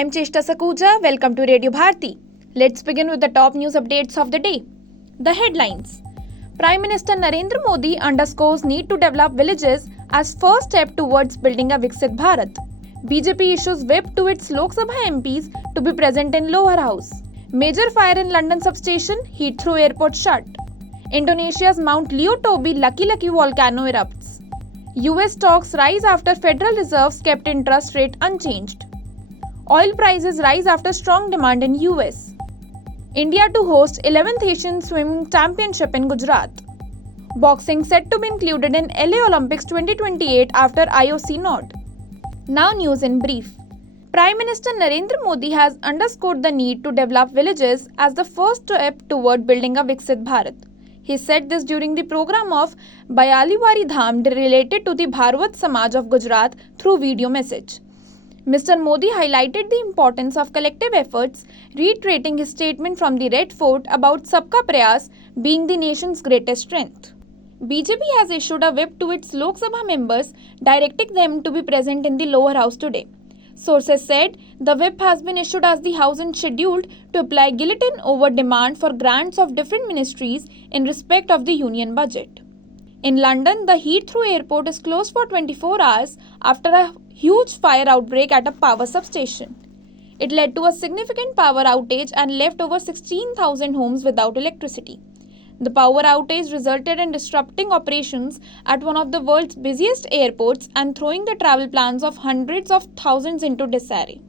I am Cheshta Sakuja. Welcome to Radio Bharti. Let's begin with the top news updates of the day. The headlines. Prime Minister Narendra Modi underscores need to develop villages as first step towards building a Viksit Bharat. BJP issues whip to its Lok Sabha MPs to be present in lower house. Major fire in London substation, Heathrow airport shut. Indonesia's Mount Leotobi Lucky volcano erupts. US stocks rise after Federal Reserve's kept interest rate unchanged. Oil prices rise after strong demand in US. India to host 11th Asian Swimming Championship in Gujarat. Boxing set to be included in LA Olympics 2028 after IOC nod. Now news in brief. Prime Minister Narendra Modi has underscored the need to develop villages as the first step toward building a Viksit Bharat. He said this during the program of Bavaliyali Dham related to the Bharwad Samaj of Gujarat through video message. Mr. Modi highlighted the importance of collective efforts, reiterating his statement from the Red Fort about Sabka Prayas being the nation's greatest strength. BJP has issued a whip to its Lok Sabha members, directing them to be present in the lower house today. Sources said the whip has been issued as the House is scheduled to apply guillotine over demand for grants of different ministries in respect of the union budget. In London, the Heathrow airport is closed for 24 hours after a huge fire outbreak at a power substation. It led to a significant power outage and left over 16,000 homes without electricity. The power outage resulted in disrupting operations at one of the world's busiest airports and throwing the travel plans of hundreds of thousands into disarray.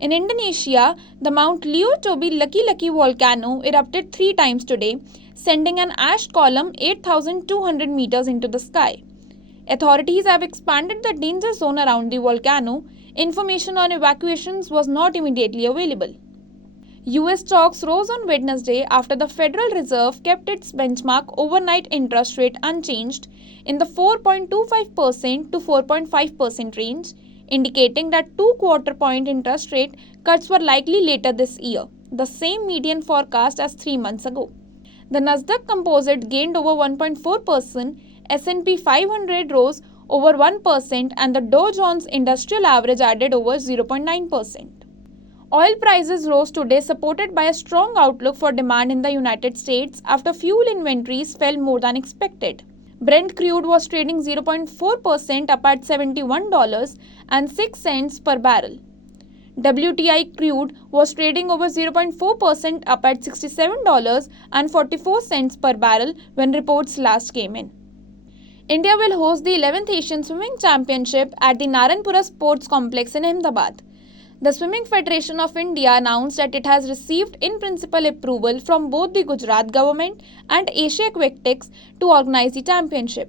In Indonesia, the Mount Leotobi Lucky volcano erupted 3 times today, sending an ash column 8,200 meters into the sky. Authorities have expanded the danger zone around the volcano. Information on evacuations was not immediately available. US stocks rose on Wednesday after the Federal Reserve kept its benchmark overnight interest rate unchanged in the 4.25% to 4.5% range, indicating that 2 quarter-point interest rate cuts were likely later this year, the same median forecast as 3 months ago. The Nasdaq Composite gained over 1.4%, S&P 500 rose over 1%, and the Dow Jones Industrial Average added over 0.9%. Oil prices rose today, supported by a strong outlook for demand in the United States after fuel inventories fell more than expected. Brent crude was trading 0.4% up at $71.06 per barrel. WTI crude was trading over 0.4% up at $67.44 per barrel when reports last came in. India will host the 11th Asian Swimming Championship at the Naranpura Sports Complex in Ahmedabad. The Swimming Federation of India announced that it has received in-principle approval from both the Gujarat government and Asia Aquatics to organize the championship.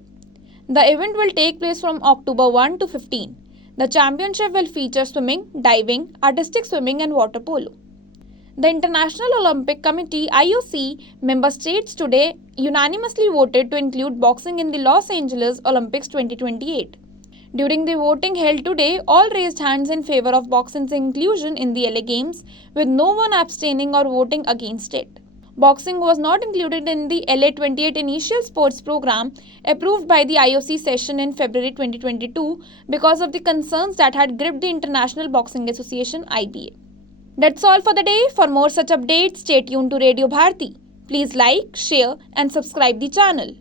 The event will take place from October 1 to 15. The championship will feature swimming, diving, artistic swimming and water polo. The International Olympic Committee (IOC) member states today unanimously voted to include boxing in the Los Angeles Olympics 2028. During the voting held today, all raised hands in favor of boxing's inclusion in the LA Games, with no one abstaining or voting against it. Boxing was not included in the LA 28 initial sports program approved by the IOC session in February 2022 because of the concerns that had gripped the International Boxing Association (IBA). That's all for the day. For more such updates, stay tuned to Radio Bharti. Please like, share and subscribe the channel.